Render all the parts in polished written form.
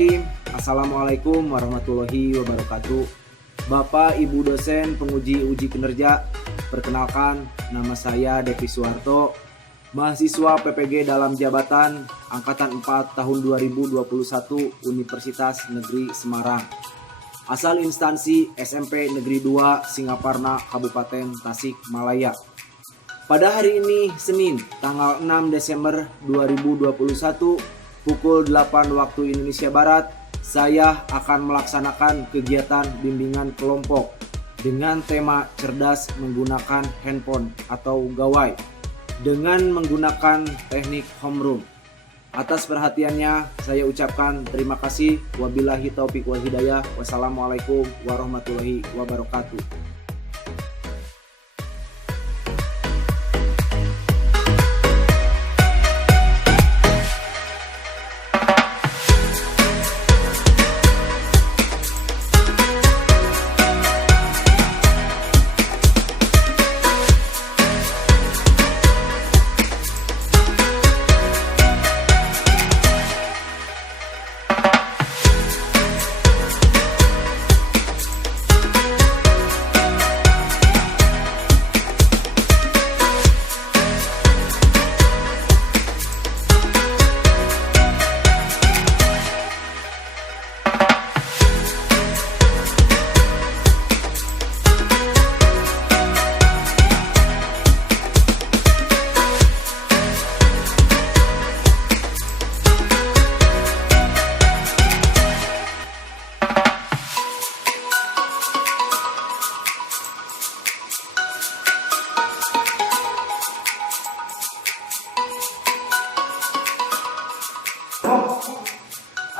Bismillahirrahmanirrahim. Assalamualaikum warahmatullahi wabarakatuh. Bapak, Ibu dosen penguji uji kinerja, perkenalkan nama saya Devi Suwarto, mahasiswa PPG dalam jabatan Angkatan 4 tahun 2021 Universitas Negeri Semarang. Asal instansi SMP Negeri 2 Singaparna, Kabupaten Tasikmalaya. Pada hari ini, Senin, tanggal 6 Desember 2021, pukul 8 waktu Indonesia Barat, saya akan melaksanakan kegiatan bimbingan kelompok dengan tema cerdas menggunakan handphone atau gawai dengan menggunakan teknik homeroom. Atas perhatiannya, saya ucapkan terima kasih. Wabillahi taufiq wal hidayah. Wassalamualaikum warahmatullahi wabarakatuh.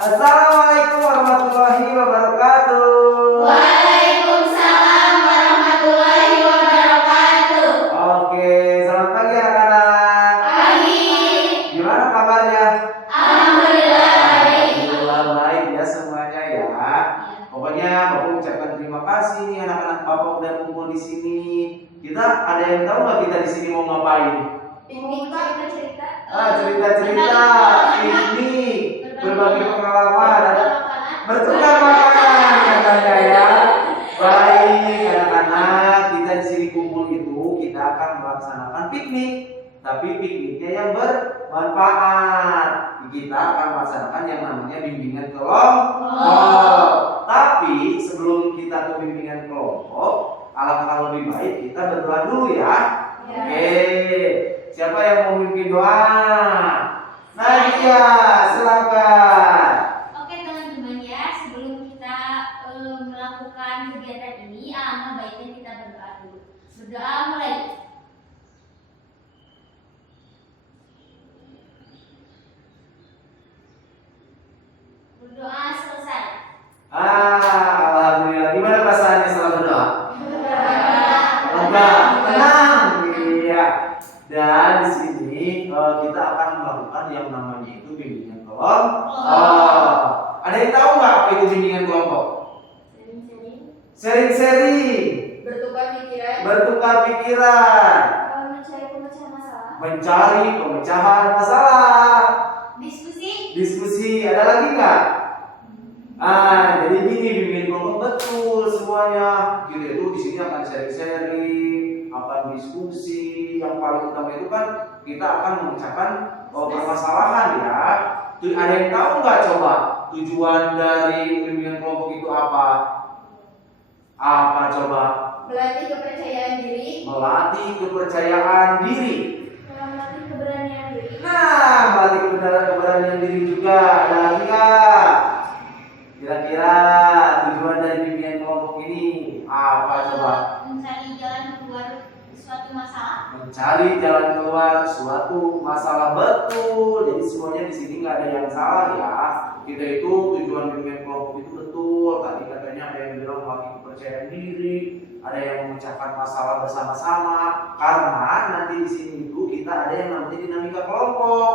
Assalamualaikum warahmatullahi wabarakatuh. Waalaikumsalam warahmatullahi wabarakatuh. Oke, selamat pagi anak-anak. Pagi. Gimana kabarnya? Alhamdulillah baik. Alhamdulillah baik ya semuanya ya. Pokoknya Bapak ucapkan terima kasih nih anak-anak Bapak udah kumpul di sini. Kita ada yang tahu nggak kita di sini mau ngapain? Cerita. Cerita-cerita, piknik, berbagi pengalaman, bertukar makanan katanya ya. Baik anak-anak, kita di sini kumpul itu kita akan melaksanakan piknik, tapi pikniknya yang bermanfaat. Kita akan melaksanakan yang namanya bimbingan kelompok. Tapi sebelum kita ke bimbingan kelompok, alangkah lebih baik kita berdoa dulu ya. Oke, siapa yang mau memimpin doa? Nadia, silakan. Oke teman-teman ya, sebelum kita melakukan kegiatan ini, alangkah baiknya kita berdoa dulu. Berdoa mulai. Berdoa selesai. Alhamdulillah. Gimana perasaannya setelah berdoa? Lega, tenang. Iya. Dan di sini kita akan melakukan yang namanya itu bimbingan kelompok. Ada yang tahu nggak apa itu bimbingan kelompok? Sharing-sharing. Bertukar pikiran. Mencari pemecahan masalah. Diskusi. Ada lagi nggak? Jadi gini bimbingan kelompok betul semuanya. Kita itu di sini akan sharing-sharing, akan diskusi. Yang paling utama itu kan kita akan memecahkan permasalahan ya. Ada yang tahu nggak coba tujuan dari bimbingan kelompok itu apa? Apa coba? Melatih kepercayaan diri. Melatih kepercayaan diri. Melatih keberanian diri. Nah, melatih keberanian diri juga. Ada lagi nggak? Kira-kira tujuan dari bimbingan kelompok ini apa coba? Mencari jalan keluar suatu masalah. Mencari jalan keluar suatu masalah, betul. Jadi semuanya di sini nggak ada yang salah ya. Kita itu tujuan bimbingan kelompok itu betul. Tadi katanya ada yang bilang melatih kepercayaan diri, ada yang memecahkan masalah bersama-sama. Karena nanti di sini itu kita ada yang namanya dinamika kelompok.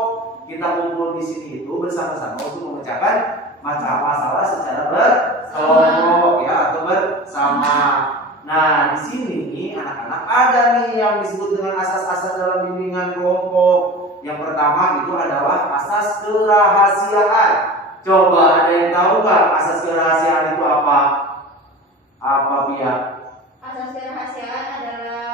Kita kumpul di sini itu bersama-sama untuk memecahkan masalah secara berkelompok ya atau bersama. Nah, di sini anak-anak ada nih yang disebut dengan asas-asas dalam bimbingan kelompok. Yang pertama itu adalah asas kerahasiaan. Coba ada yang tahu nggak asas kerahasiaan itu apa? Apa Pia? Asas kerahasiaan adalah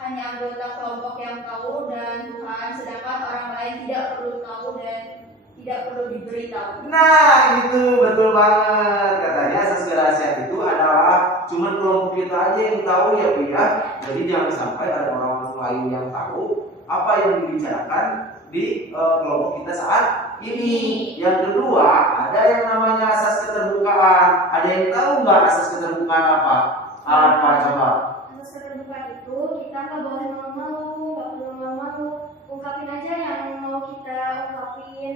hanya anggota kelompok yang tahu dan Tuhan, sedangkan orang lain tidak perlu tahu dan tidak perlu diberitahu. Nah, itu betul banget. Katanya asas kerahasiaan itu adalah cuman kelompok kita aja yang tahu ya Pia. Jadi jangan sampai ada orang lain yang tahu apa yang dibicarakan di kelompok kita saat ini. Yang kedua, ada yang namanya asas keterbukaan. Ada yang tahu nggak asas keterbukaan apa? Apa coba? Asas keterbukaan itu kita nggak boleh malu-malu, nggak perlu malu-malu, ungkapin aja yang mau kita ungkapin.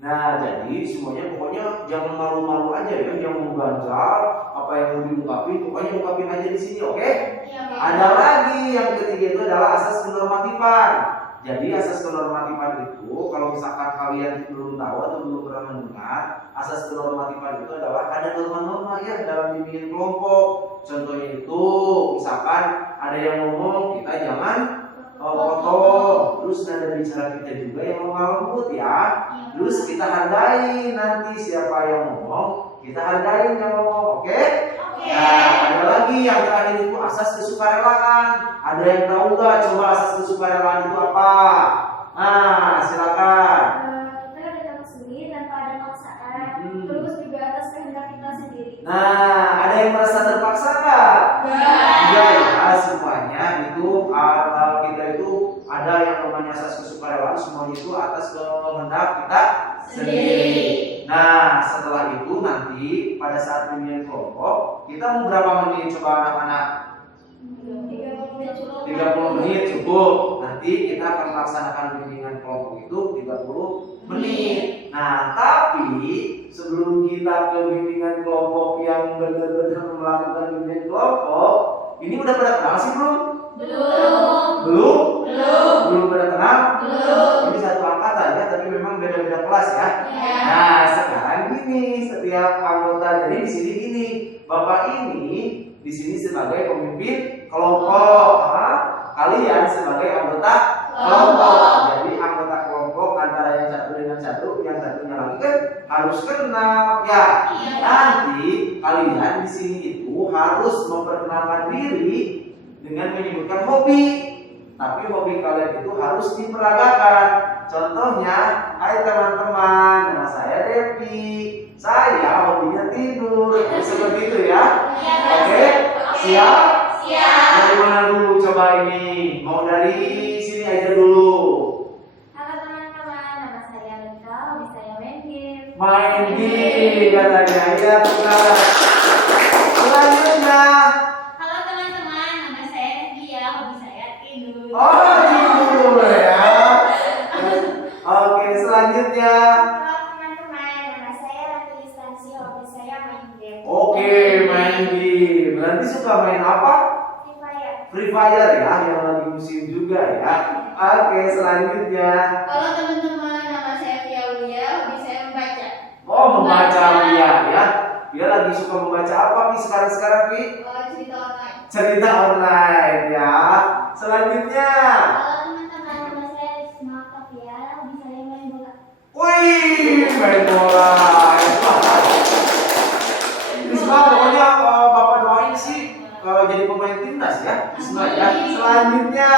Nah, jadi semuanya pokoknya jangan malu-malu aja ya, jangan mengganjal apa yang mau diungkapin, pokoknya ungkapin aja di sini, oke? Iya, Ada lagi yang ketiga itu adalah asas kenormatifan. Jadi asas kenormatifan itu kalau misalkan kalian belum tahu atau belum pernah mendengar, asas kenormatifan itu adalah ada norma-norma ya dalam bimbingan kelompok. Contohnya itu misalkan ada yang ngomong kita jangan potong, terus nada bicara kita juga yang lemah lembut ya. Terus kita hargai nanti siapa yang ngomong, kita hargai yang ngomong, oke? Nah, ada lagi yang terakhir itu asas kesukarelaan. Ada yang tahu nggak? Coba asas kesukarelaan itu apa? Nah, silakan. Kita datang ke sini tanpa ada paksaan, terus juga atas kehendak kita sendiri. Nah, ada yang merasa terpaksa nggak? Iya ya, semuanya itu kita itu ada yang namanya asas kesukarelaan, semuanya itu atas kehendak kita sendiri. Nah, setelah itu nanti pada saat bimbingan kelompok kita mau berapa menit coba anak-anak? 30 menit cukup. Nanti kita akan melaksanakan bimbingan kelompok itu 30 menit. Nah, tapi sebelum kita ke bimbingan kelompok yang benar-benar melakukan bimbingan kelompok, ini udah pada kenal sih belum? Belum pada kenal? Ini satu angkatan ya, tapi memang beda-beda kelas ya. Nah, sekarang gini, setiap anggota jadi di sini gini, Bapak ini di sini sebagai pemimpin kelompok, kalian sebagai anggota kelompok. Jadi anggota kelompok antara yang satu dengan satu, yang satunya lagi kan harus kenal ya. Nanti kalian di sini itu harus memperkenalkan diri dengan menyebutkan hobi. Tapi hobi kalian itu harus diperagakan. Contohnya, hai teman-teman, nama saya Devi. Saya hobinya tidur. Seperti itu ya. Oke? Siap? Dari mana dulu coba ini? Mau dari sini aja dulu. Halo teman-teman, nama saya Lika, hobi saya main game. Main game katanya. Ya, benar. Selanjutnya. Halo teman-teman, nama saya Dia, hobi saya tidur. Oh, tidur ya. Oke, selanjutnya. Halo teman-teman, nama saya Ratu Instansi, hobi saya main game. Oke, main game. Nanti suka main apa? Free Fire. Free Fire ya, yang lagi musim juga ya. Oke, selanjutnya. Halo teman-teman, nama saya Tia Ulia, hobi saya membaca. Oh, membaca Pia ya. Dia lagi suka membaca apa Pi sekarang Pi? Cerita online. Cerita online ya. Selanjutnya. Halo teman-teman, nama saya Risma Kapia, hobi saya main bola. Wih, main bola. Risma, pokoknya Bapak doain sih jadi pemain timnas ya. Risma ya. Selanjutnya.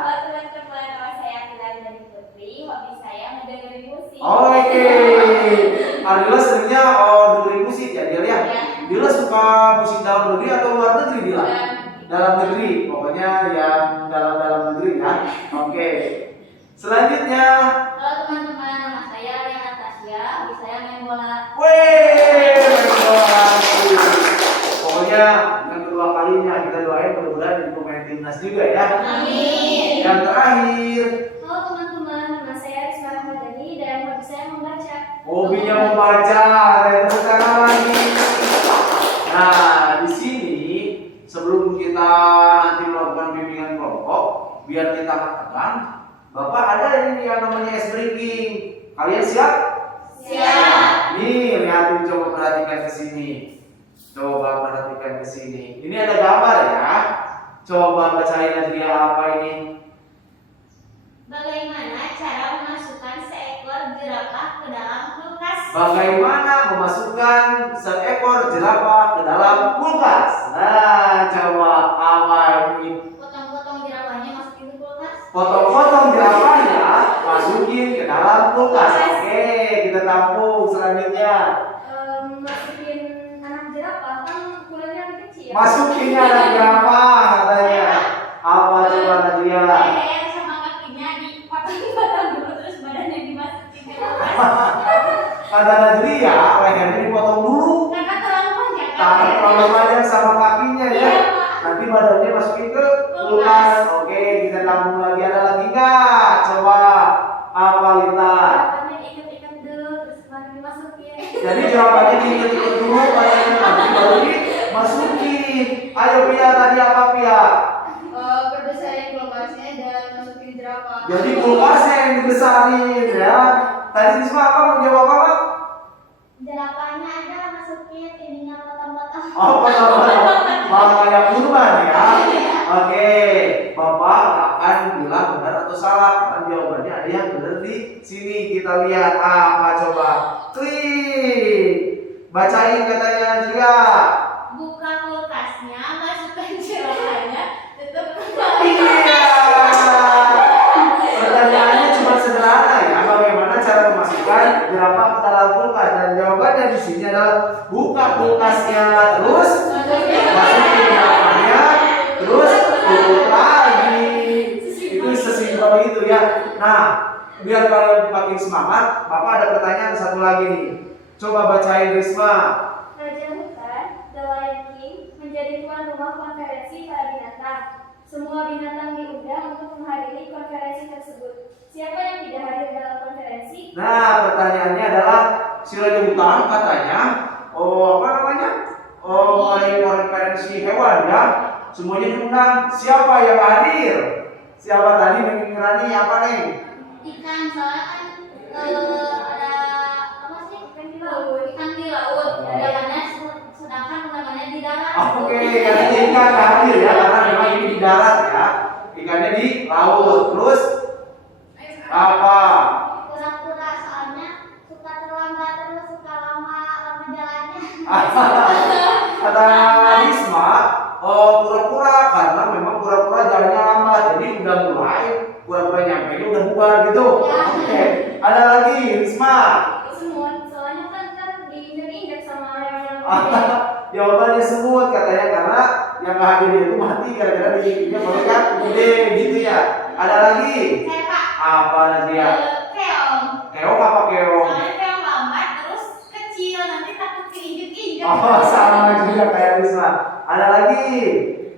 Halo teman-teman, nama saya Pilar dari Putri, hobi saya mendengarkan musik. Oke. Adila seringnya dengerin musik ya Dila ya. Dila suka musik dalam negeri atau luar negeri Dila? Dalam negeri. Pokoknya yang dalam negeri ya. Oke. Selanjutnya. Halo teman-teman, nama saya Ria Natasha, hobi saya main bola. Wih, main bola. Pokoknya yang kedua kalinya kita doain mudah-mudahan jadi pemain timnas juga ya. Amin. Yang terakhir. Halo teman-teman, nama saya Risma Ramadhani dan hobi saya membaca. Hobinya membaca, tepuk tangan lagi. Nah, di sini sebelum kita nanti melakukan bimbingan kelompok, biar kita nggak tegang, Bapak ada ini yang namanya ice breaking. Kalian siap? Siap. Nih, lihatin coba perhatikan ke sini. Coba perhatikan ke sini. Ini ada gambar ya. Coba bacain dia apa ini? Bagaimana cara memasukkan seekor jerapah ke dalam kulkas? Bagaimana memasukkan seekor jerapah ke dalam kulkas? Nah, coba apa ini? Potong-potong jerapahnya masukin ke kulkas. Potong-potong jerapahnya masukin ke dalam kulkas. Oke, kita tampung selanjutnya. Masukin anak jerapah kan ukurannya lebih kecil. Masukinnya anak jerapah katanya. Apa coba Nadia? Leher sama kakinya dipotong-potong dulu terus badannya dimasukin ke kulkas. Kata Nadia, lehernya dipotong dulu. Karena terlalu panjang kan? Tangan terlalu panjang sama kakinya ya. Iya, Pak. Nanti badannya masukin ke kulkas. Oke, kita tampung lagi. Ada lagi nggak? Coba apa Lita? Jerapahnya diikat-ikat dulu terus baru dimasukin. Jadi jawabannya diikat-ikat dulu, badannya nanti baru dimasukin. Ayo Pia, tadi apa Pia? Perbesarin kulkasnya dan masukin jerapah. Jadi kulkasnya yang dibesarin ya. Tadi Risma apa mau jawab apa? Jerapahnya aja masukin ininya potong-potong. Oh, potong-potong. Malah kayak kurban ya. Oke, Bapak akan bilang benar atau salah karena jawabannya ada yang benar di sini. Kita lihat apa coba. Klik. Bacain katanya juga. Buka kulkasnya, masukkan jerapahnya, tutup Iya. Pertanyaannya cuma sederhana ya. Bagaimana cara memasukkan jerapah ke dalam kulkas? Dan jawabannya di sini adalah buka kulkasnya, terus masukin jerapahnya, terus tutup lagi. Itu sesimpel itu ya. Nah, biar kalian makin semangat, Bapak ada pertanyaan satu lagi nih. Coba bacain Risma. Raja hutan, The Lion King, menjadi tuan rumah konferensi para binatang. Semua binatang diundang untuk menghadiri konferensi tersebut. Siapa yang tidak hadir dalam konferensi? Nah, pertanyaannya adalah si Raja Hutan katanya, apa namanya? Konferensi hewan ya. Semuanya diundang. Siapa yang hadir? Siapa tadi mengingkari apa nih? ikan, soalnya kan ada apa sih? Ikan di laut. Ikan di laut. Sedangkan undangannya di darat. Oke, karena ikan hadir ya, karena memang ini di darat ya. Ikannya di laut. Terus apa? Kura-kura soalnya suka terlambat terus suka lama jalannya. Kata Risma, pura-pura karena memang pura-pura jalannya lambat, jadi udah mulai pura-pura nyampe udah bubar gitu. Oke, ada lagi Risma. Semut, soalnya kan diinjek-injek sama yang Jawabannya semut katanya karena yang hadir itu mati gara-gara digigitnya mereka gede gitu ya. Ada lagi? Saya Pak. Apa Nadia? Keong. Keong apa keong? Soalnya keong lambat terus kecil nanti takut keinjek-injek. Oh, sama juga kayak Risma. Ada lagi?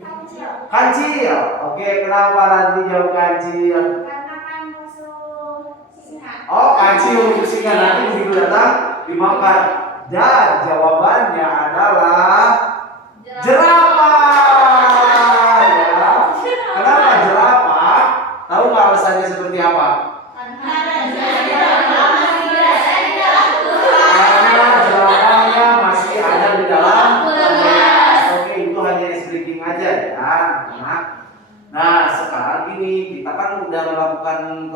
Kecil. Kancil. Oke, kenapa nanti jawab kancil? Karena kan musuh singa. Oh, kancil untuk singa nanti begitu datang dimakan. Dan jawabannya adalah jerapah. Ya. Kenapa jerapah? Tahu nggak alasannya seperti apa? Karena jerapahnya masih ada di dalam kulkas. Oke, itu hanya explicating aja ya. Nah, sekarang ini kita kan udah melakukan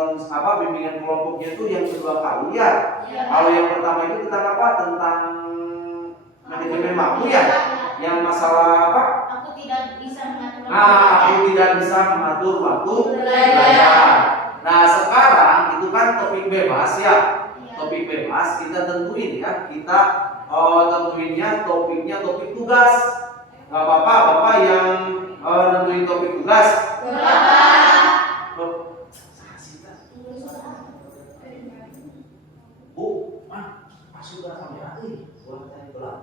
bimbingan kelompoknya itu yang kedua kali ya. Kalau yang pertama itu tentang apa? Tentang manajemen waktu ya. Yang masalah apa? Aku tidak bisa mengatur. Aku tidak bisa mengatur waktu belajar. Nah, sekarang itu kan topik bebas ya. Topik bebas kita tentuin ya. Kita tentuinnya topiknya topik tugas. Gak apa-apa, Bapak yang nentuin topik tugas. Sudah kamera boleh tanya pulang.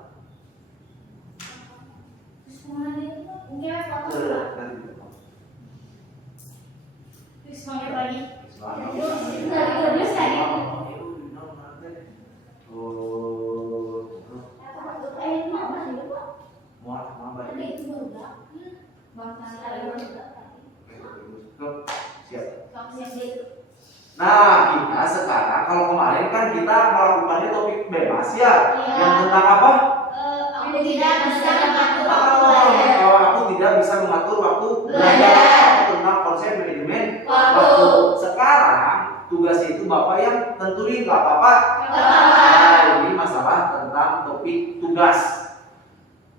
Semangat lagi. Nah, kita sekarang kalau kemarin kan kita melakukannya topik bebas ya, yang tentang apa? Aku tidak bisa mengatur waktu Kalau aku tidak bisa mengatur waktu belajar, tentang konsep manajemen waktu. Sekarang tugasnya itu Bapak yang tentuin, nggak apa-apa. Nah, ini masalah tentang topik tugas.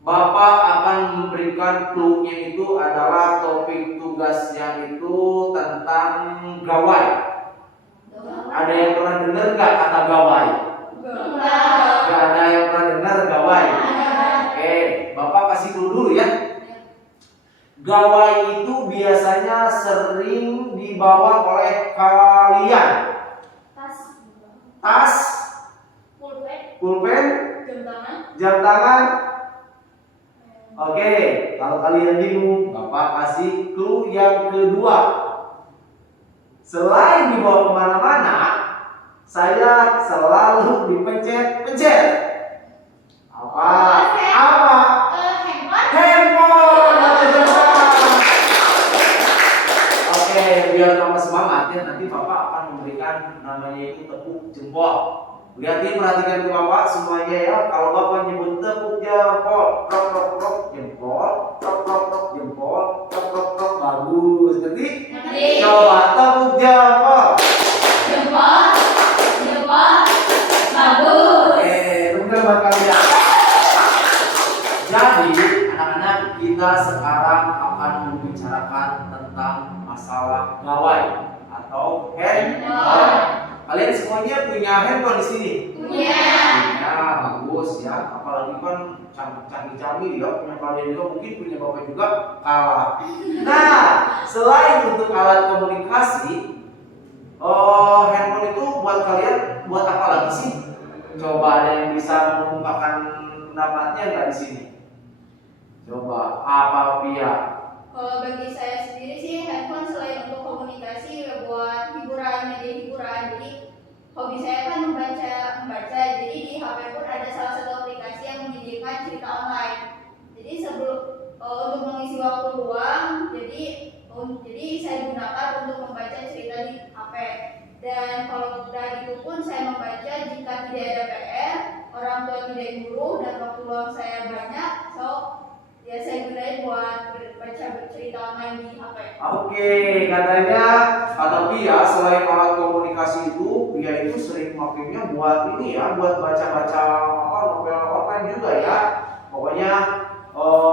Bapak akan memberikan clue-nya itu adalah topik tugasnya itu tentang gawai. Ada yang pernah dengar nggak kata gawai? Nggak ada yang pernah dengar gawai. Oke, Bapak kasih clue dulu ya. Gawai itu biasanya sering dibawa oleh kalian. Tas, pulpen, jam tangan. Oke, kalau kalian bingung, Bapak kasih clue yang kedua. Selain dibawa kemana-mana, saya selalu dipencet-pencet. Apa? Apa? Handphone. Oke, biar tambah semangat ya, nanti Bapak akan memberikan namanya itu tepuk jempol. Berarti perhatikan ke Bapak semuanya ya. Kalau Bapak nyebut tepuk jempol, prok prok prok jempol, prok prok prok jempol, prok prok prok, bagus. Nanti coba tepuk jempol. Tunggu buat kalian. Jadi anak-anak, kita sekarang akan membicarakan tentang masalah gawai atau handphone. Kalian semuanya punya handphone di sini? Punya, bagus ya. Apalagi kan canggih-canggih ya. Punya kalian juga, mungkin punya Bapak juga kalah. Nah, selain untuk alat komunikasi, handphone itu buat kalian buat apa lagi sih? Coba ada yang bisa mengungkapkan pendapatnya nggak di sini? Coba apa Pia? Kalau bagi saya sendiri sih, handphone selain untuk komunikasi juga buat hiburan, media hiburan. Jadi hobi saya kan membaca. Jadi di HP pun ada salah satu aplikasi yang menyediakan cerita online. Jadi sebelum untuk mengisi waktu luang, jadi saya gunakan untuk membaca cerita di HP. Dan kalau udah itu pun saya membaca jika tidak ada PR, orang tua tidak nyuruh dan waktu luang saya banyak, ya saya gunain buat bercerita online di HP. Oke, katanya kata Pia selain alat komunikasi itu, Pia itu sering makainya buat ini ya, buat baca-baca novel online juga ya. Pokoknya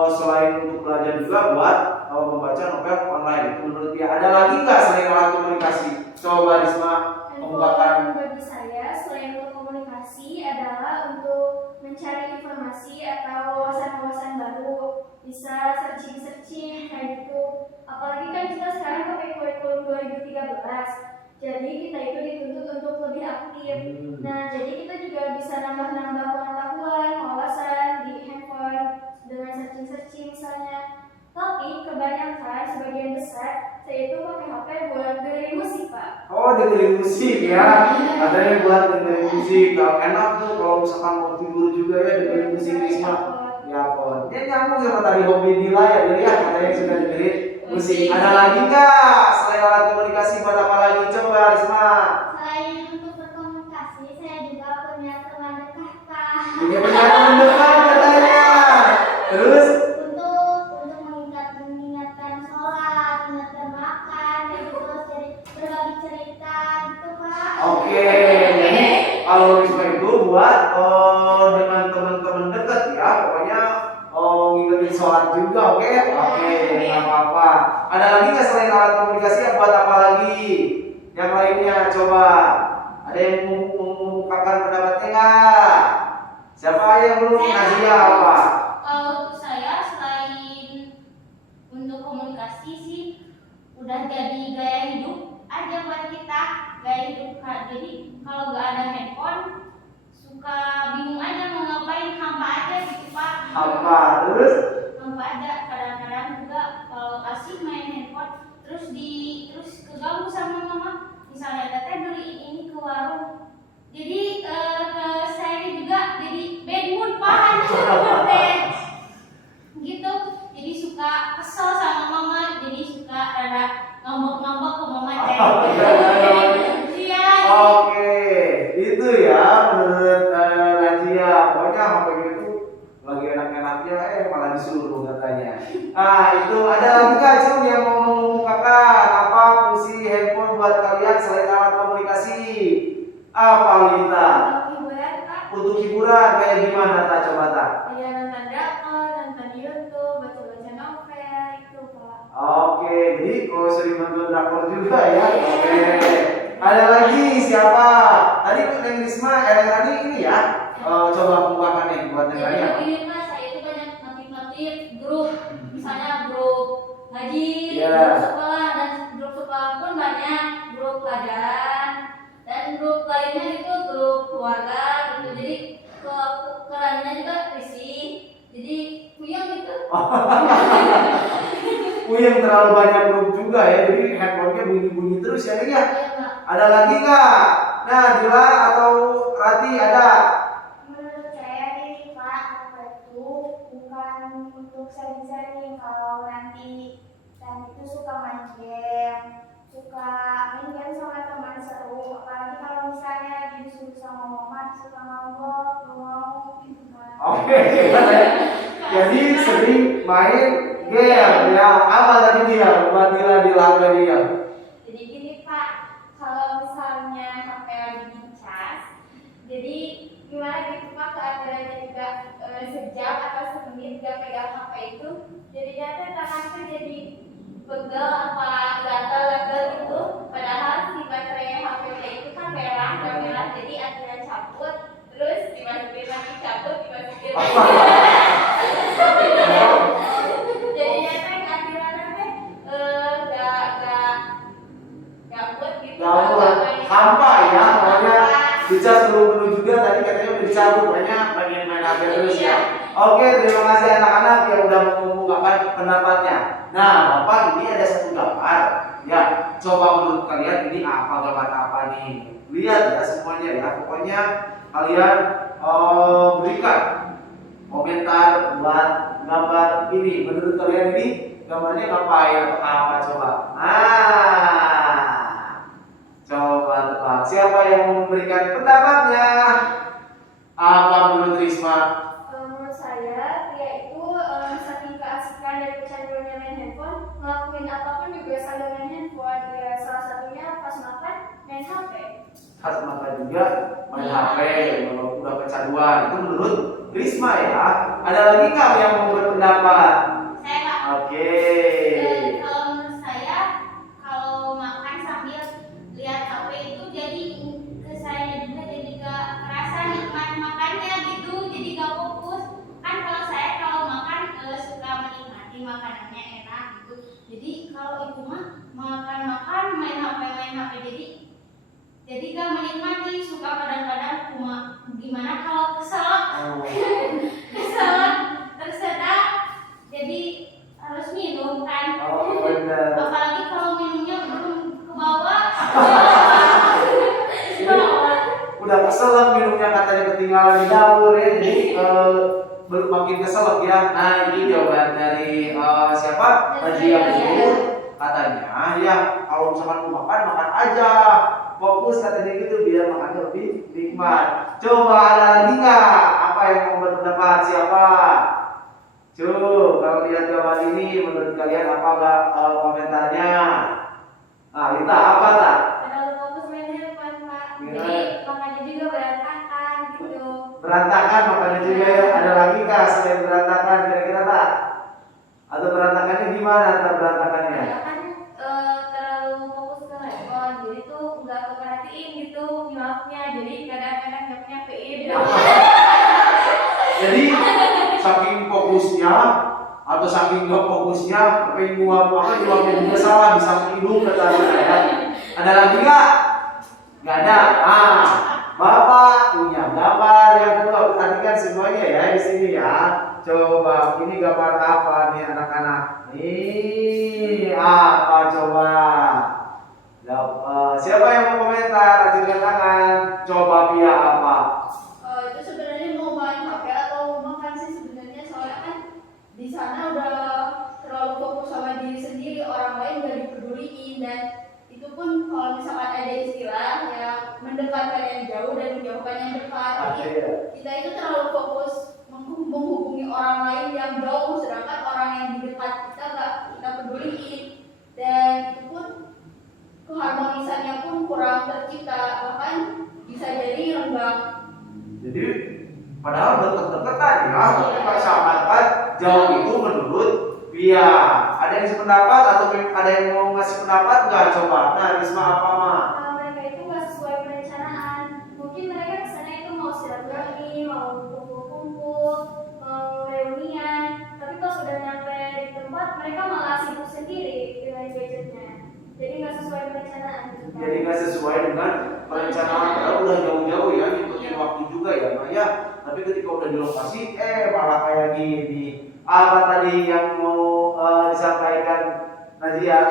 selain untuk belajar juga buat membaca novel online. Itu menurut Pia. Ada lagi nggak selain alat komunikasi? Coba Risma mengungkapkan. Bagi saya selain untuk komunikasi adalah untuk mencari informasi atau wawasan-wawasan baru, bisa searching kayak gitu. Apalagi kan kita sekarang pakai kurikulum 2013, jadi kita itu dituntut untuk lebih aktif. Nah, jadi kita juga bisa nambah-nambah pengetahuan, wawasan di handphone dengan searching misalnya. Tapi kebanyakan sebagian besar saya itu pakai HP buat dengerin musik, Pak. Oh, dengerin musik ya. Katanya buat dengerin musik. Kalau enak tuh kalau misalkan mau tidur juga ya dengerin musik Risma. Ya kon. Dia nyambung sama tadi hobi Dila ya, jadi ya katanya sudah dengerin musik. Ada lagi nggak selain alat komunikasi buat apa lagi? Coba Risma. Selain untuk berkomunikasi, saya juga punya teman dekat, Kak. Punya teman dekat katanya. Terus Untuk mengingatkan sholat, mengingatkan makan, gitu, jadi berbagi cerita gitu, Pak. oke, jadi kalau Risma itu buat dengan teman-teman dekat ya, pokoknya ngikutin sholat juga, oke? Oke, nggak apa-apa. Ada lagi nggak selain alat komunikasi yang buat apa lagi? Yang lainnya coba. Ada yang mengungkapkan pendapatnya nggak? Siapa yang belum? Nazia apa? Kalau untuk saya selain untuk komunikasi sih udah jadi gaya hidup aja buat kita, gaya hidup Kak. Jadi kalau nggak ada handphone suka bingung aja mau ngapain, hampa aja gitu Pak. Apa? Terus? Hampa aja, kadang-kadang juga kalau asik main handphone terus keganggu sama mama, misalnya teteh beliin ini ke warung, jadi ke saya juga jadi bad mood Pak. Gitu, jadi suka kesel sama mama, jadi suka rada ngambek-ngambek ke mama teh. Iya. Oke, itu ya menurut Nazia. Pokoknya HP itu lagi enak-enaknya, malah disuruh katanya. Nah, itu ada lagi nggak Cum yang mau mengungkapkan apa fungsi handphone buat kalian selain alat komunikasi? Apa Lita? Hiburan, Pak. untuk hiburan kayak gimana tak coba tak? Ya nonton drakor, nonton YouTube, baca-baca novel itu Pak. Oke, jadi kau sering nonton drakor juga ya. Oke. Ada lagi siapa? Tadi Neng Risma, yang tadi ini ya. Coba bukakan nih buat yang lain ya. Jadi ini Mas, saya itu banyak notif-notif grup, misalnya grup ngaji, Iya. grup sekolah, dan grup sekolah pun banyak, grup pelajaran, dan grup lainnya itu grup keluarga gitu. Jadi kerannya juga risih, jadi puyeng gitu. Yang terlalu banyak grup juga ya, jadi handphonenya bunyi-bunyi terus ya Neng ya. Iya Pak. Ada lagi nggak? Nah, Dila atau Rati ada? Menurut saya nih Pak, apa itu bukan untuk sering-sering. Kalau nanti itu suka main game, sama teman seru. Apalagi kalau misalnya disuruh sama mama, suka ngambek, nggak mau gitu Pak. Oke. Jadi sering main game ya. Apa tadi dia? Buat Dila dia. Jadi gini Pak, kalau misalnya HP lagi dicas, jadi gimana gitu Pak, keadaannya juga sejam atau semenit gak pegang HP itu, jadinya tuh tangan tuh jadi pegel apa gatal-gatal gitu. Padahal si baterai HP itu kan merah, jadi akhirnya cabut, terus dimasukin lagi cabut, dimasukin lagi. Jadinya tuh akhirnya gak buat gitu. Hampa ya, pokoknya dicas dulu juga tadi katanya udah dicabut, banyak pengen main HP terus ya. Oke, terima kasih anak-anak yang udah mengemukakan pendapatnya. Nah, Bapak ini ada satu gambar. Ya, coba menurut kalian ini apa, gambar apa nih? Lihat ya semuanya ya. Pokoknya kalian berikan komentar buat gambar ini. Menurut kalian ini gambarnya ngapain atau apa coba? Coba tebak. Siapa yang memberikan pendapatnya? Apa menurut Risma? Menurut saya, dia itu saking keasikan dari kecanduannya main handphone, ngelakuin apapun juga sambil main handphone. Ya, salah satunya pas makan main HP. Pas makan juga main HP, kalau udah kecanduan. Itu menurut Risma ya. Ada lagi nggak yang mau berpendapat? Saya Pak. Oke. Kalau menurut saya, kalau makan sambil lihat HP itu jadi ke saya juga jadi gak kerasa nikmat makannya gitu, jadi gak fokus. Kan kalau makan suka menikmati makanannya enak gitu. Jadi kalau itu mah makan main HP jadi gak menikmati, suka kadang-kadang cuma gimana kalau kesel tersedap jadi harus minum kan. Benar. Apalagi kalau minumnya belum ke bawah. Udah kesel minumnya katanya ketinggalan di dapur ya, jadi belum makin kesel ya. Nah, ini jawaban dari siapa? Haji yang katanya ya kalau misalkan mau makan aja, fokus katanya gitu biar makannya lebih nikmat. Coba ada lagi nggak? Apa yang mau berpendapat siapa? Kalau lihat gambar ini menurut kalian apa nggak komentarnya? Nah, Lita apa tak? Terlalu fokus main handphone Pak. Gimana? Jadi makannya juga berantakan gitu. Berantakan makannya juga ya. Ada lagi kah selain berantakan kira-kira tak? Atau berantakannya gimana? Tak berantakannya? Ya kan terlalu fokus ke handphone, jadi tuh nggak keperhatiin gitu nyuapnya, jadi kadang-kadang nggak nyampein. Jadi saking fokusnya atau saking nggak fokusnya pengen nyuapnya juga salah, bisa hidung kata saya. Ada lagi nggak? Nggak ada. Bapak punya gambar yang kedua, perhatikan semuanya ya di sini ya. Coba ini gambar apa nih anak-anak? Ini apa coba? Siapa yang mau komentar? Acungkan tangan. Coba Pia apa? Itu sebenarnya mau main HP atau makan sih sebenarnya, soalnya kan di sana udah terlalu fokus sama diri sendiri, orang lain nggak dipeduliin, dan itu pun kalau misalkan ada istilah yang mendekatkan yang jauh dan menjauhkan yang dekat. Jadi kita itu terlalu fokus menghubungi orang lain yang jauh, sedangkan orang yang di dekat kita nggak kita peduliin, dan itu pun keharmonisannya pun kurang tercipta, bahkan bisa jadi renggang. Jadi Jadi padahal dekat-dekatan ya, persahabatan jauh itu menurut Pia. Ada yang sependapat atau ada yang mau ngasih pendapat nggak? Coba. Nah, Risma apa mah? Mereka itu nggak sesuai perencanaan. Mungkin mereka kesana itu mau silaturahmi, mau kumpul-kumpul, mau reunian. Tapi pas sudah nyampe di tempat, mereka malah sibuk sendiri dengan gadgetnya. Jadi nggak sesuai perencanaan. Jadi nggak sesuai dengan perencanaan. Padahal udah jauh-jauh ya, ngikutin waktu juga ya, Maya. Tapi ketika udah di lokasi, malah kayak gini. Apa tadi yang mau disampaikan Najia?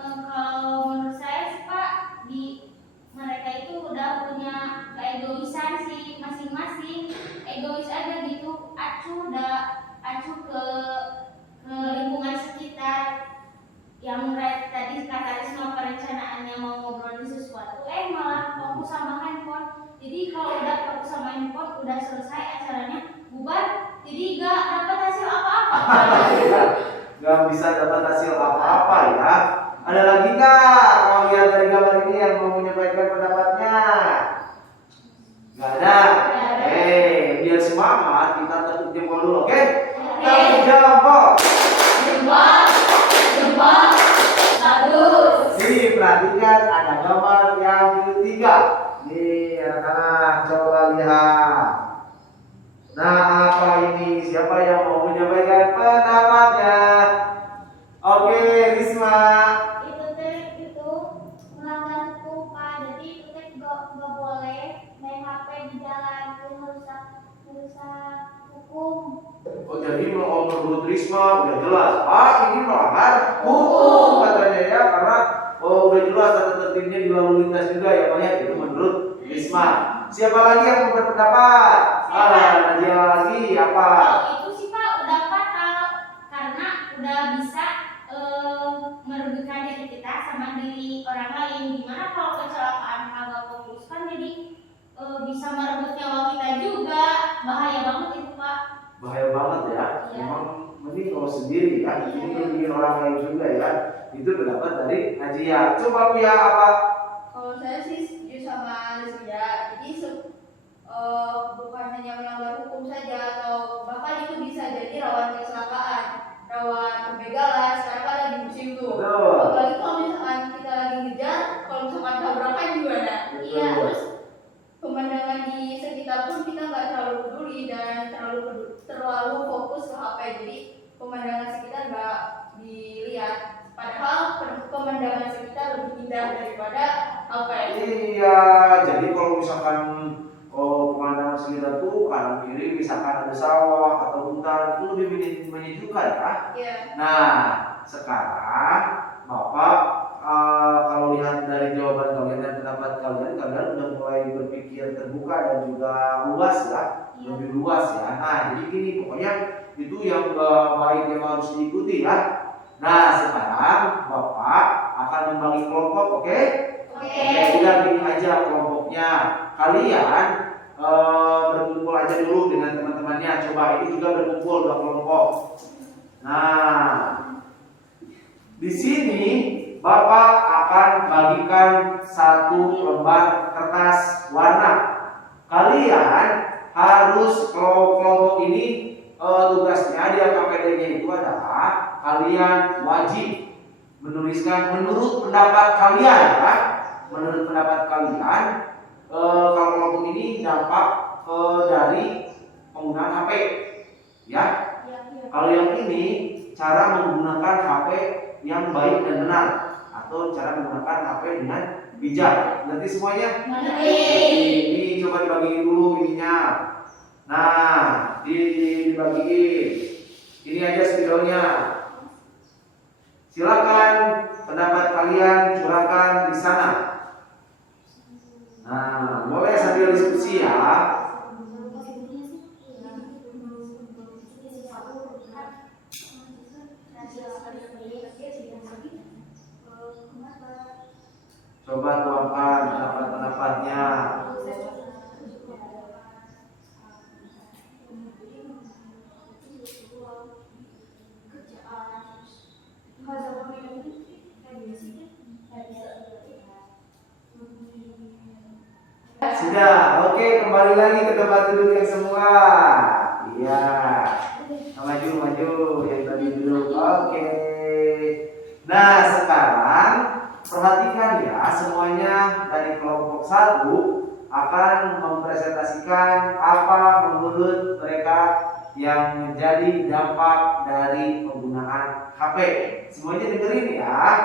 Kalau menurut saya sih Pak, di mereka itu udah punya keegoisan sih masing-masing, egois aja gitu, acuh ke lingkungan sekitar. Yang mereka tadi kata Risma perencanaannya mau ngobrol di sesuatu, malah fokus sama handphone. Jadi kalau udah fokus sama handphone, udah selesai acaranya, bubar, jadi gak dapat hasil apa-apa. Nggak bisa dapat hasil apa-apa ya. Ada lagi nggak kalau lihat dari gambar ini yang mau menyampaikan pendapatnya? Nggak ada. Biar semangat kita tepuk jempol dulu, oke? Tepuk jempol. Jempol, bagus. Perhatikan ada gambar yang ketiga. Nih anak-anak coba lihat. Nah, apa ini? Siapa yang mau menyampaikan pendapatnya? Oke, Risma. Itu melanggar hukum Pak. Jadi itu nggak boleh main HP di jalan, itu merusak hukum. Oh, jadi menurut Risma udah jelas. Ini melanggar hukum katanya ya, karena udah jelas tata tertibnya di lalu lintas juga ya, Pak ya. Itu menurut Risma. Siapa lagi yang mau berpendapat? Najia lagi apa? Kalau itu sih Pak udah fatal karena udah bisa merugikan diri kita sama diri orang lain. Gimana kalau kecelakaan kagak memuluskan, jadi bisa merebut nyawa kita juga. Bahaya banget itu Pak. Bahaya banget ya. Iya. Memang mending kalau sendiri ya. Ini merugikan orang lain juga ya. Itu pendapat dari Najia. Coba Pia apa? Kalau saya sih setuju sama Rizkia. Jadi bukan hanya melanggar hukum saja, atau bahkan itu bisa jadi rawan kecelakaan, rawan pembegalan. Sekarang kan lagi musim tuh. Betul. Apalagi kalau misalkan kita lagi ngejar, kalau misalkan tabrakan gimana? Betul. Terus pemandangan di sekitar pun kita nggak terlalu peduli dan terlalu fokus ke HP. Jadi pemandangan sekitar nggak dilihat. Padahal pemandangan sekitar lebih indah daripada HP. Iya, jadi kalau misalkan pemandangan sekitar tuh kanan kiri misalkan ada sawah atau hutan, itu lebih menyejukkan ya. Iya. Nah, sekarang Bapak kalau lihat dari jawaban kalian dan pendapat kalian udah mulai berpikir terbuka dan juga luas ya, lebih luas ya. Nah, jadi gini pokoknya itu yang baik yang harus diikuti ya. Nah, sekarang Bapak akan membagi kelompok, oke? Oke, udah gini aja kelompoknya. Kalian berkumpul aja dulu dengan teman-temannya. Coba ini juga berkumpul dua kelompok. Nah, di sini Bapak akan bagikan satu lembar kertas warna. Kalian harus kelompok ini tugasnya di KPD-nya itu adalah kalian wajib menuliskan menurut pendapat kalian ya. Menurut pendapat kalian kalau kelompok ini dampak dari penggunaan HP ya. Kalau yang ini cara menggunakan HP yang baik dan benar atau cara menggunakan HP dengan bijak. Nanti semuanya? Ini coba dibagiin dulu ininya. Nah, dibagiin. Ini aja spidolnya. Silakan pendapat kalian curahkan di sana. Nah, boleh sambil diskusi ya. Coba tuangkan pendapat-pendapatnya. Sudah. Oke, kembali lagi ke tempat duduk yang semua. Iya. Maju. Yang tadi duduk. Oke. Nah, sekarang perhatikan ya, semuanya dari kelompok 1 akan mempresentasikan apa menurut mereka yang menjadi dampak dari penggunaan HP. Semuanya dengerin ya. Iya, Pak.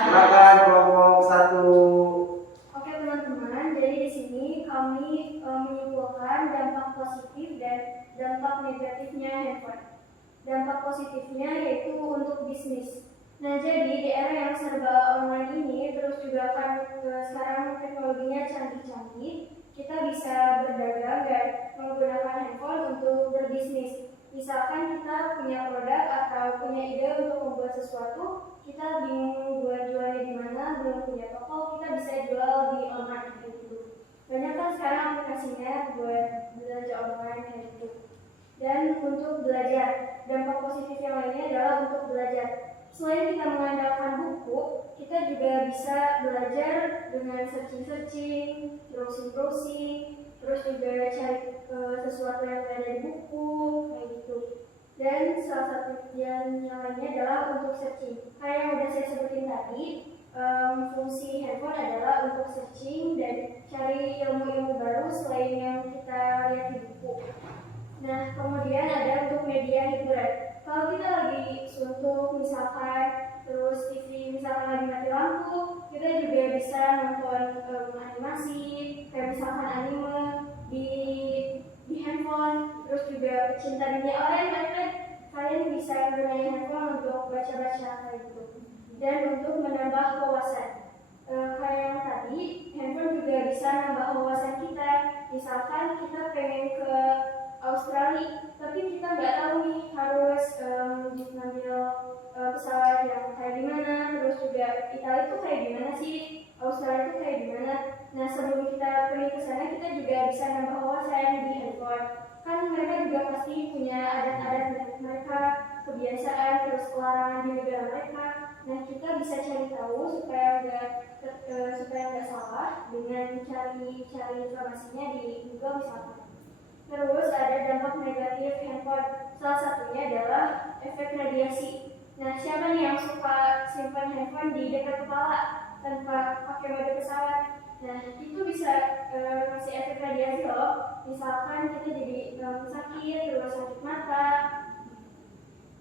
Silakan kelompok 1. Oke teman-teman, jadi di sini kami menyimpulkan dampak positif dan dampak negatifnya handphone. Dampak positifnya yaitu untuk bisnis. Nah, jadi di era yang serba online ini, terus juga kan sekarang teknologinya canggih-canggih, kita bisa berdagang dan menggunakan handphone untuk berbisnis. Misalkan kita punya produk atau punya ide untuk membuat sesuatu, kita bingung buat jualnya di mana, belum punya toko, kita bisa jual di online gitu. Banyak kan sekarang aplikasinya buat belanja online kayak gitu. Dan untuk belajar, dampak positif yang lainnya adalah untuk belajar. Selain kita mengandalkan buku, kita juga bisa belajar dengan searching, browsing, terus juga cari sesuatu yang ada di buku, kayak gitu. Dan salah satu yang lainnya adalah untuk searching. Kayak yang udah saya sebutin tadi, fungsi handphone adalah untuk searching dan cari ilmu-ilmu baru selain yang kita lihat di buku. Nah, kemudian ada untuk media hiburan. Kalau kita lagi suntuk misalkan, terus TV misalkan lagi mati lampu, kita juga bisa nonton animasi, kayak misalkan anime di handphone. Terus juga pecinta dunia online, kalian bisa gunain handphone untuk baca-baca kayak gitu. Dan untuk menambah wawasan. Kayak yang tadi, handphone juga bisa nambah wawasan kita. Misalkan kita pengen ke Australia, tapi kita nggak tahu nih harus ngambil pesawat yang kayak gimana, terus juga Italia itu kayak gimana sih, Australia itu kayak gimana. Nah, sebelum kita pergi ke sana, kita juga bisa nambah wawasan di handphone. Kan mereka juga pasti punya adat-adat mereka, kebiasaan, terus larangan di negara mereka. Nah, kita bisa cari tahu supaya nggak salah dengan cari informasinya di Google misalkan. Terus ada dampak negatif handphone. Salah satunya adalah efek radiasi. Nah, siapa nih yang suka simpan handphone di dekat kepala tanpa pakai mode pesawat? Nah, itu bisa ngasih efek radiasi loh. Misalkan kita jadi sakit, terus sakit mata,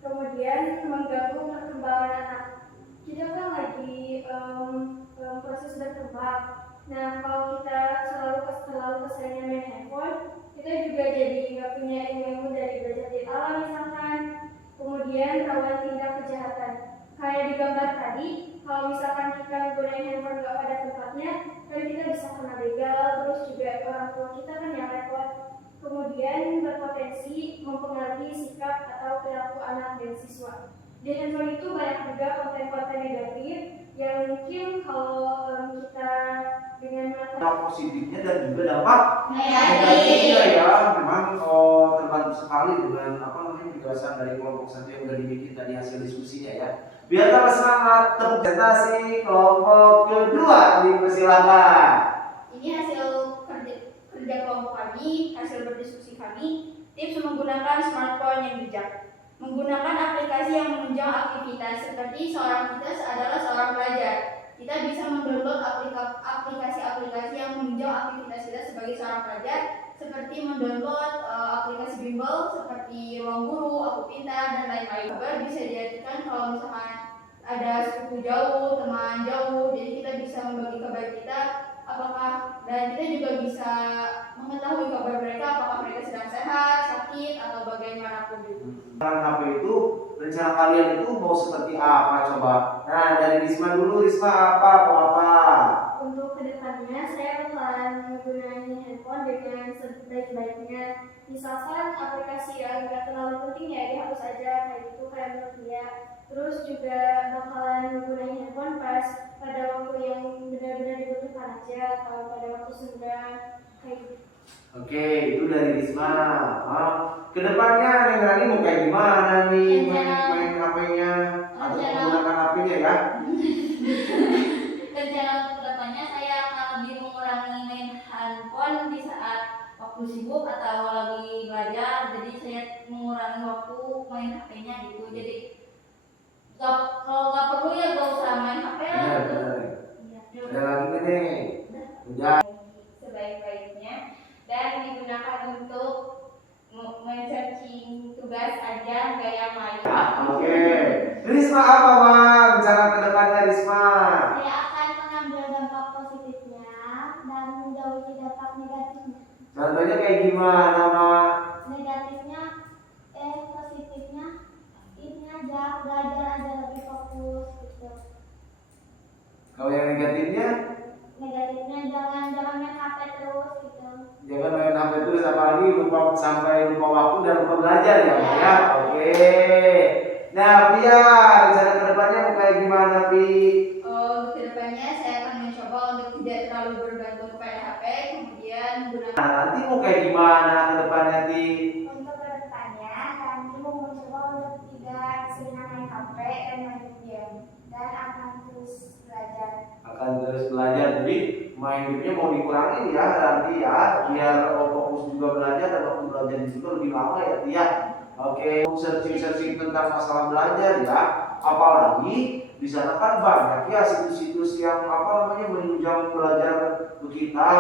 kemudian mengganggu perkembangan anak. Kita kan lagi proses berkembang. Nah, kalau kita selalu keseringan main handphone, kita juga jadi nggak punya ilmu dari belajar di alam misalkan. Kemudian rawan tindak kejahatan. Kayak di gambar tadi, kalau misalkan kita gunain handphone nggak pada tempatnya, kan kita bisa kena begal. Terus juga orang tua kita kan yang repot. Kemudian berpotensi mempengaruhi sikap atau perilaku anak dan siswa. Di handphone itu banyak juga konten-konten negatif yang mungkin kalau kita dengan Dampak positifnya dan juga dampak Negatif. negatifnya ya. Memang terbantu sekali dengan penjelasan dari kelompok 1 yang udah dibikin tadi hasil diskusinya ya. Biar tambah semangat, tepuk presentasi kelompok kedua, dipersilakan. Ini hasil kerja kelompok kami, hasil berdiskusi kami. Tips menggunakan smartphone yang bijak. Menggunakan aplikasi yang menunjang aktivitas, seperti seorang kita adalah seorang pelajar. Kita bisa mendownload aplikasi-aplikasi yang menunjang aktivitas kita sebagai seorang pelajar, seperti mendownload aplikasi bimbel seperti Ruang Guru, Aku Pintar, dan lain-lain. Kabar bisa diartikan kalau misalkan ada sepupu jauh, teman jauh, jadi kita bisa membagi kabar kita, dan kita juga bisa mengetahui kabar mereka, apakah mereka sedang sehat, sakit, atau bagaimanapun juga. Dengan HP itu, rencana kalian itu mau seperti apa coba? Nah, dari Risma dulu, Risma mau apa? Untuk kedepannya, saya bakalan menggunakan handphone dengan sebaik-baiknya. Misalkan aplikasi yang nggak terlalu penting ya dihapus aja, kayak gitu, kayak menurut dia. Terus juga bakalan menggunakan handphone pada waktu yang benar-benar dibutuhkan aja, atau pada waktu senggang, kayak gitu. Oke, itu dari Risma. Kedepannya Neng Rani mau kayak gimana nih main HP-nya atau menggunakan HP-nya ya? Rencana untuk kedepannya saya akan lebih mengurangi main handphone waktu sibuk atau lagi belajar, jadi saya mengurangi waktu main HP-nya gitu. Jadi kalau nggak perlu ya nggak usah main HP lah Benar, gitu. benar. Iya. Ada lagi nggak nih? Udah. Sebaik-baiknya dan digunakan untuk men-searching tugas aja, nggak yang lain. Oke. Risma apa, Bang? Rencana ke depannya, Risma? Saya akan mengambil dampak positifnya dan menjauhi dampak negatifnya. Contohnya kayak gimana, Mak? Negatifnya, positifnya ini aja, belajar aja lebih fokus gitu. Kalau yang negatifnya, Negatifnya jangan main HP terus gitu. jangan main HP terus, apalagi sampai lupa waktu dan lupa belajar ya, Mak, ya. Oke. Nah, Pia, rencana ke depannya mau kayak gimana, Pi? Untuk kedepannya saya akan mencoba untuk tidak terlalu bergantung kepada HP, kemudian menggunakan Nah, nanti mau kayak gimana ke depannya, Ti? Untuk kedepannya, kami mau mencoba untuk tidak sering main HP dan main game dan akan terus belajar. Akan terus belajar, jadi main gamenya mau dikurangin ya nanti ya, biar fokus juga belajar dan waktu belajar juga lebih lama ya, Ti, ya. Oke, searching tentang masalah belajar ya, apalagi di sana kan banyak ya situs-situs yang menunjang belajar ke kita.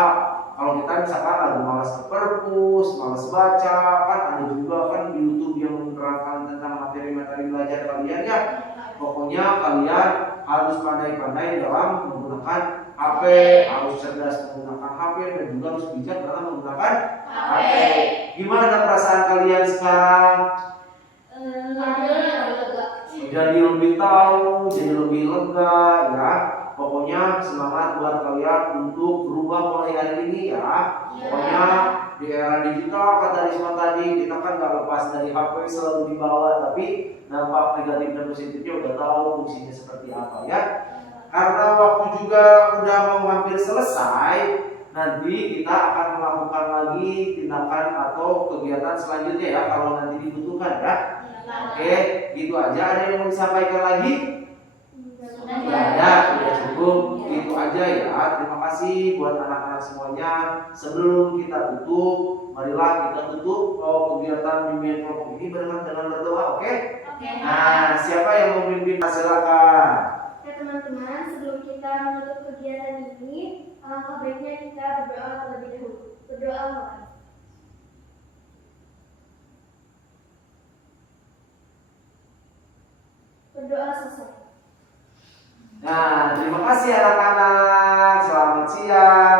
Kalau kita misalkan lagi malas ke perpus, malas baca, kan ada juga kan di YouTube yang menerangkan tentang materi-materi belajar kalian ya. Pokoknya kalian harus pandai-pandai dalam menggunakan HP, harus cerdas menggunakan HP dan juga harus bijak dalam menggunakan HP. Gimana perasaan kalian sekarang? Jadi lebih tahu, jadi lebih lega ya. Pokoknya semangat buat kalian untuk berubah mulai hari ini ya. Pokoknya di era digital kata Risma tadi, kita kan gak lepas dari HP, selalu dibawa, tapi dampak negatif dan positifnya udah tahu fungsinya seperti apa ya. Karena waktu juga udah mau hampir selesai, nanti kita akan melakukan lagi tindakan atau kegiatan selanjutnya ya kalau nanti dibutuhkan ya. Oke, gitu aja. Ada yang mau disampaikan lagi? Tidak ada, sudah cukup. Gitu aja ya. Terima kasih buat anak-anak semuanya. Sebelum kita tutup, marilah kita tutup kegiatan bimbingan kelompok ini dengan berdoa. Oke? Nah, siapa yang mau memimpin? Silakan. Ya teman-teman, sebelum kita menutup kegiatan ini, alangkah baiknya kita berdoa terlebih dahulu. Berdoa mulai. Berdoa selesai. Nah, terima kasih anak-anak. Selamat siang.